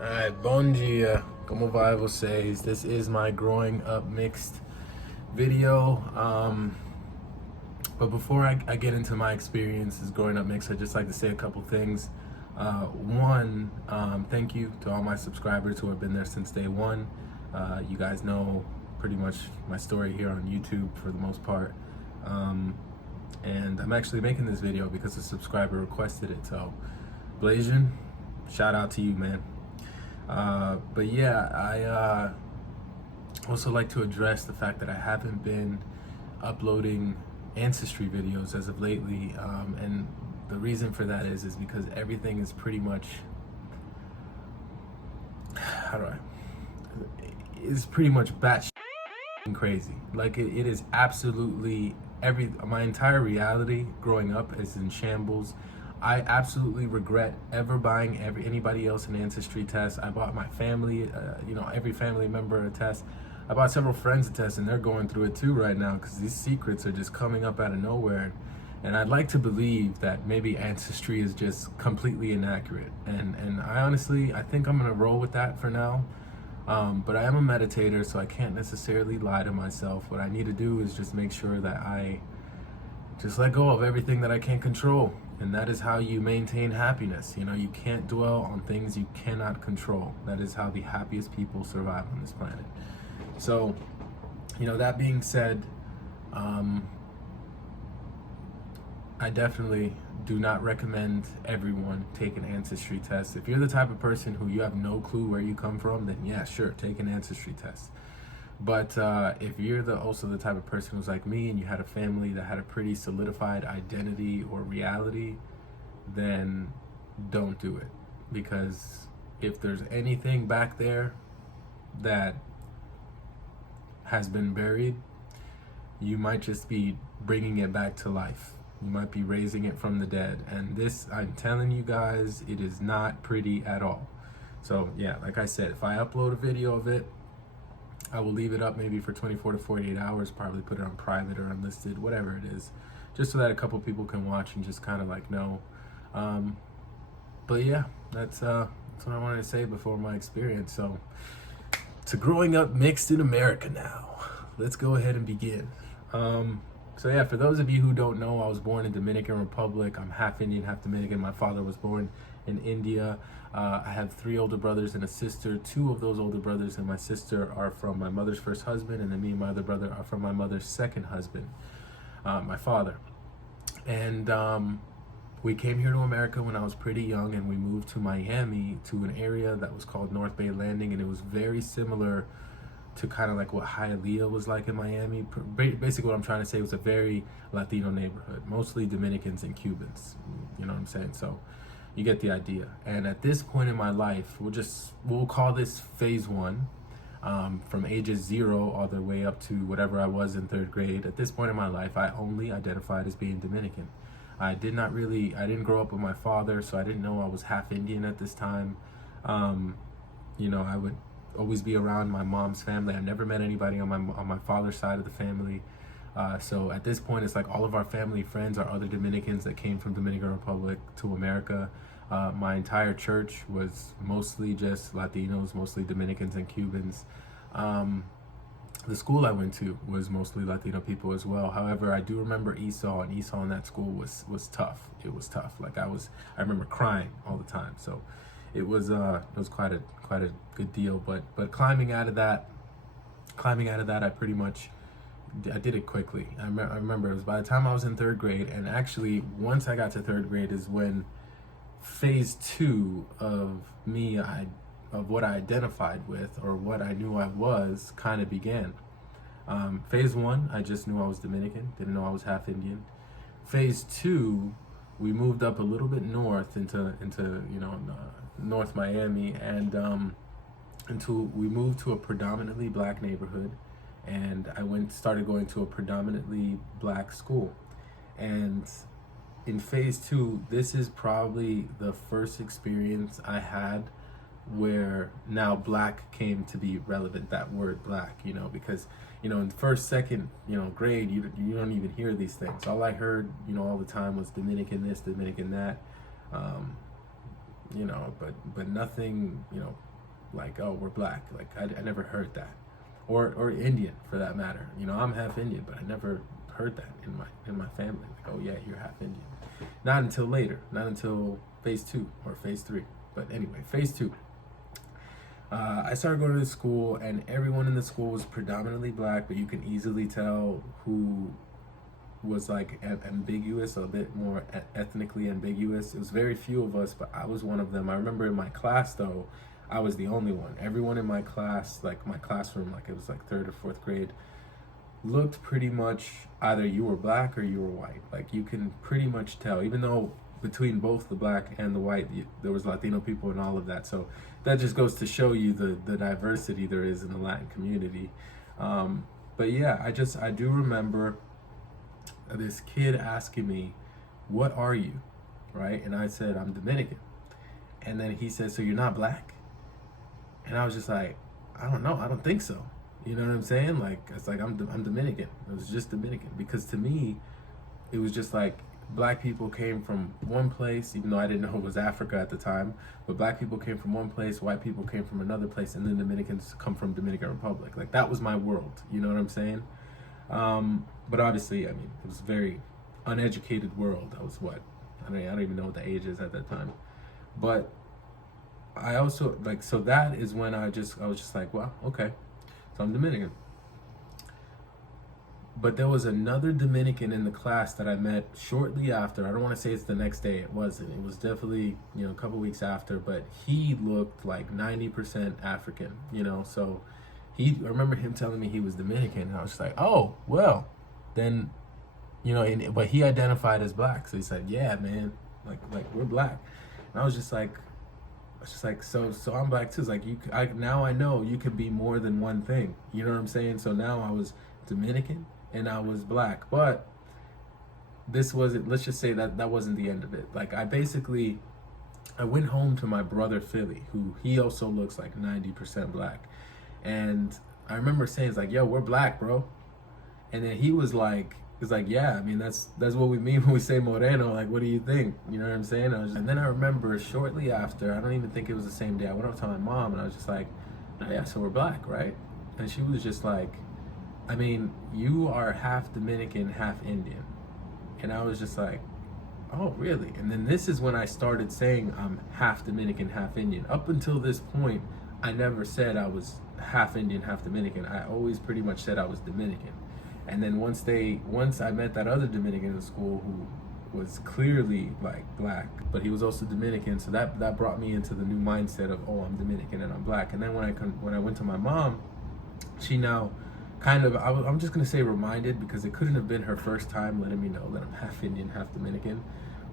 Alright, bom dia. Como vai vocês? This is my growing up mixed video. But before I get into my experiences growing up mixed, I'd just like to say a couple things. One, thank you to all my subscribers who have been there since day one. You guys know pretty much my story here on YouTube for the most part. And I'm actually making this video because a subscriber requested it. So, Blasian, shout out to you, man. But yeah, I also like to address the fact that I haven't been uploading ancestry videos as of lately, and the reason for that is because everything is pretty much, is pretty much batshit crazy. Like it is absolutely my entire reality growing up is in shambles. I absolutely regret ever buying anybody else an ancestry test. I bought my family, every family member a test. I bought several friends a test, and they're going through it too right now because these secrets are just coming up out of nowhere. And I'd like to believe that maybe ancestry is just completely inaccurate. And I think I'm gonna roll with that for now. But I am a meditator, so I can't necessarily lie to myself. What I need to do is just make sure that I just let go of everything that I can't control. And that is how you maintain happiness. You know, you can't dwell on things you cannot control. That is how the happiest people survive on this planet. So, that being said, I definitely do not recommend everyone take an ancestry test. If you're the type of person who you have no clue where you come from, then yeah, sure, take an ancestry test. But if you're also the type of person who's like me and you had a family that had a pretty solidified identity or reality, then don't do it. Because if there's anything back there that has been buried, you might just be bringing it back to life. You might be raising it from the dead. And this, I'm telling you guys, it is not pretty at all. So yeah, like I said, if I upload a video of it, I will leave it up maybe for 24 to 48 hours, probably put it on private or unlisted, whatever it is, just so that a couple people can watch and just kind of like know. But yeah, that's what I wanted to say before my experience. So to growing up mixed in America now, let's go ahead and begin. So yeah, for those of you who don't know, I was born in Dominican Republic. I'm half Indian, half Dominican. My father was born in India. I have 3 older brothers and a sister. 2 of those older brothers and my sister are from my mother's first husband, and then me and my other brother are from my mother's second husband, my father. And we came here to America when I was pretty young, and we moved to Miami, to an area that was called North Bay Landing, and it was very similar to kind of like what Hialeah was like in Miami. Basically what I'm trying to say was a very Latino neighborhood, mostly Dominicans and Cubans, you know what I'm saying? So you get the idea. And at this point in my life, we'll call this phase 1, from ages 0 all the way up to whatever I was in 3rd grade. At this point in my life, I only identified as being Dominican. I didn't grow up with my father, so I didn't know I was half Indian at this time. I would always be around my mom's family. I never met anybody on my father's side of the family. So at this point, it's like all of our family friends are other Dominicans that came from Dominican Republic to America. My entire church was mostly just Latinos, mostly Dominicans and Cubans. The school I went to was mostly Latino people as well. However, I do remember Esau, and Esau in that school was tough. It was tough. Like I remember crying all the time. So it was quite a good deal. But climbing out of that, I did it quickly. I remember it was by the time I was in 3rd grade, and actually once I got to 3rd grade is when phase 2 of what I identified with, or what I knew I was, kind of began. Phase 1, I just knew I was Dominican, didn't know I was half Indian. Phase 2, we moved up a little bit north into North Miami, and until we moved to a predominantly black neighborhood, and I started going to a predominantly black school. And in phase 2, this is probably the first experience I had where now black came to be relevant, that word black, because in first, second, grade, you don't even hear these things. All I heard, all the time was Dominican this, Dominican that. but nothing, like, oh, we're black. Like, I never heard that. Or Indian, for that matter. I'm half Indian, but I never heard that in my family. Like, oh yeah, you're half Indian. Not until later. Not until phase 2 or phase 3. But anyway, phase 2. I started going to the school, and everyone in the school was predominantly black, but you can easily tell who was like ambiguous, a bit more ethnically ambiguous. It was very few of us, but I was one of them. I remember in my class, though, I was the only one. Everyone in my class, like my classroom, like it was like 3rd or 4th grade, looked pretty much either you were black or you were white. Like, you can pretty much tell, even though between both the black and the white, there was Latino people and all of that. So that just goes to show you the diversity there is in the Latin community. But yeah, I do remember this kid asking me, "What are you?" Right? And I said, "I'm Dominican." And then he said, "So you're not black?" And I was just like, "I don't know. I don't think so." You know what I'm saying? Like, it's like, I'm Dominican. It was just Dominican. Because to me, it was just like, black people came from one place, even though I didn't know it was Africa at the time, but black people came from one place, white people came from another place, and then Dominicans come from Dominican Republic. Like, that was my world. You know what I'm saying? But obviously, I mean, it was a very uneducated world. I was what? I don't even know what the age is at that time. But I also, like, so that is when I was just like, well, okay. So I'm Dominican. But there was another Dominican in the class that I met shortly after. I don't want to say it's the next day. It wasn't. It was definitely, a couple weeks after. But he looked like 90% African, So I remember him telling me he was Dominican. And I was just like, oh, well, then, but he identified as black. So he said, yeah, man, like we're black. And I was just like, so I'm black too. It's like, now I know you could be more than one thing. You know what I'm saying? So now I was Dominican and I was black, but this wasn't. Let's just say that wasn't the end of it. Like, I went home to my brother Philly, who he also looks like 90% black, and I remember saying, "It's like, yo, we're black, bro," and then he was like. It's like, yeah, I mean, that's what we mean when we say moreno. Like, what do you think? You know what I'm saying? And then I remember shortly after, I don't even think it was the same day, I went up to my mom and I was just like, oh, yeah, so we're black, right? And she was just like, I mean, you are half Dominican, half Indian. And I was just like, oh, really? And then this is when I started saying I'm half Dominican, half Indian. Up until this point, I never said I was half Indian, half Dominican. I always pretty much said I was Dominican. And then once I met that other Dominican in school who was clearly like black, but he was also Dominican, so that brought me into the new mindset of, oh, I'm Dominican and I'm black. And then when I went to my mom, she now kind of, I'm just gonna say reminded, because it couldn't have been her first time letting me know that I'm half Indian, half Dominican,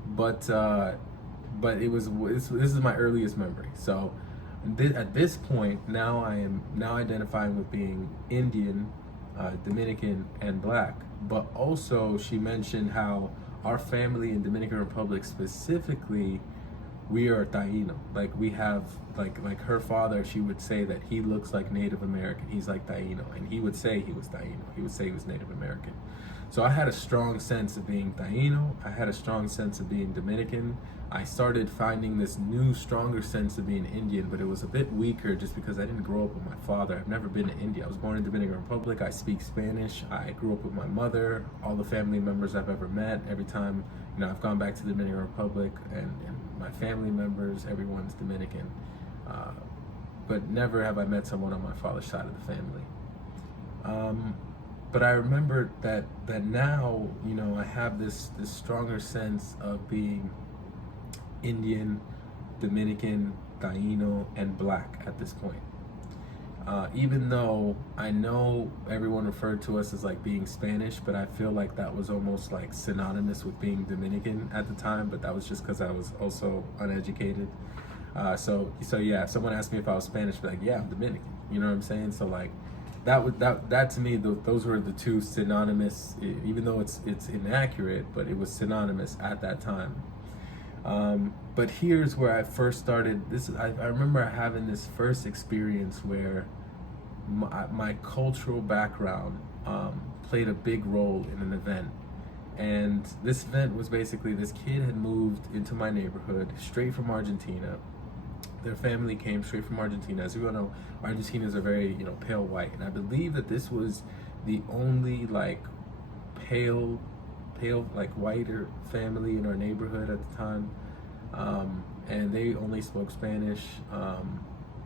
but this is my earliest memory. So at this point, now I am identifying with being Indian, Dominican, and black. But also, she mentioned how our family in Dominican Republic specifically, we are Taino. Like, we have like her father, she would say that he looks like Native American. He's like Taino, and he would say he was Taino. He would say he was Native American. So I had a strong sense of being Taino. I had a strong sense of being Dominican. I started finding this new, stronger sense of being Indian, but it was a bit weaker just because I didn't grow up with my father. I've never been to India. I was born in Dominican Republic. I speak Spanish. I grew up with my mother. All the family members I've ever met, every time, I've gone back to the Dominican Republic, and my family members, everyone's Dominican. But never have I met someone on my father's side of the family. But I remember that now, I have this stronger sense of being Indian, Dominican, Taino, and black at this point. Even though I know everyone referred to us as like being Spanish, but I feel like that was almost like synonymous with being Dominican at the time, but that was just because I was also uneducated. So yeah, if someone asked me if I was Spanish, I'd be like, yeah, I'm Dominican. You know what I'm saying? So like, that to me, those were the two synonymous, even though it's inaccurate, but it was synonymous at that time. But here's where I first started. I remember having this first experience where my cultural background played a big role in an event. And this event was basically, this kid had moved into my neighborhood straight from Argentina. their family came straight from Argentina. As we all know, Argentinians are very, pale white, and I believe that this was the only like pale, like whiter family in our neighborhood at the time, and they only spoke Spanish.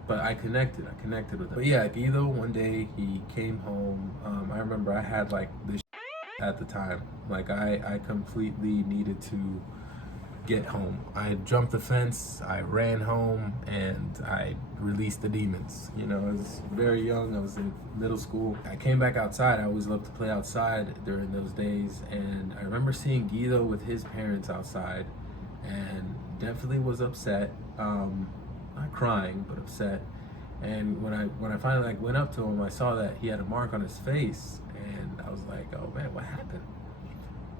But I connected with him. But yeah, Guido, one day he came home. I remember I had like this at the time. Like I completely needed to get home. I jumped the fence, I ran home, and I released the demons. I was very young, I was in middle school. I came back outside. I always loved to play outside during those days, and I remember seeing Guido with his parents outside, and definitely was upset. Not crying, but upset. And when I finally like went up to him, I saw that he had a mark on his face, and I was like, "Oh man, what happened?"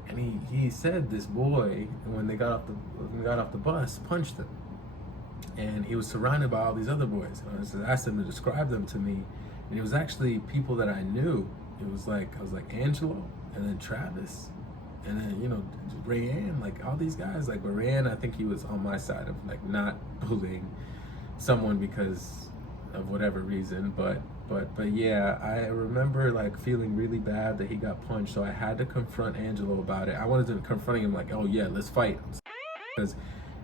And he said this boy, when they got off the bus, punched him, and he was surrounded by all these other boys. And I just asked him to describe them to me, and it was actually people that I knew. It was like I was like Angelo, and then Travis, and then Rayanne, like all these guys. Like Rayanne, I think he was on my side of like not bullying someone because of whatever reason, but yeah, I remember like feeling really bad that he got punched, so I had to confront Angelo about it. I wanted to confront him like, "Oh yeah, let's fight," because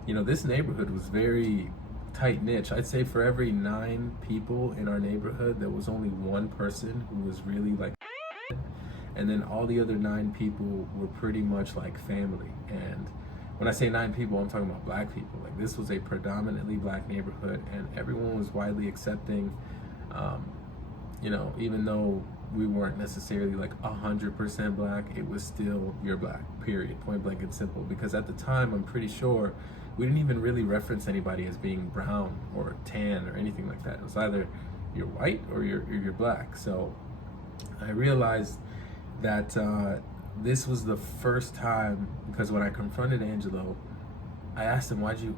this neighborhood was very tight knit. I'd say for every 9 people in our neighborhood, there was only one person who was really like, and then all the other 9 people were pretty much like family. And when I say 9 people, I'm talking about black people. Like this was a predominantly black neighborhood, and everyone was widely accepting. Even though we weren't necessarily like 100% black, it was still you're black, period, point blank and simple. Because at the time, I'm pretty sure we didn't even really reference anybody as being brown or tan or anything like that. It was either you're white or you're black. So I realized that this was the first time, because when I confronted Angelo, I asked him, why'd you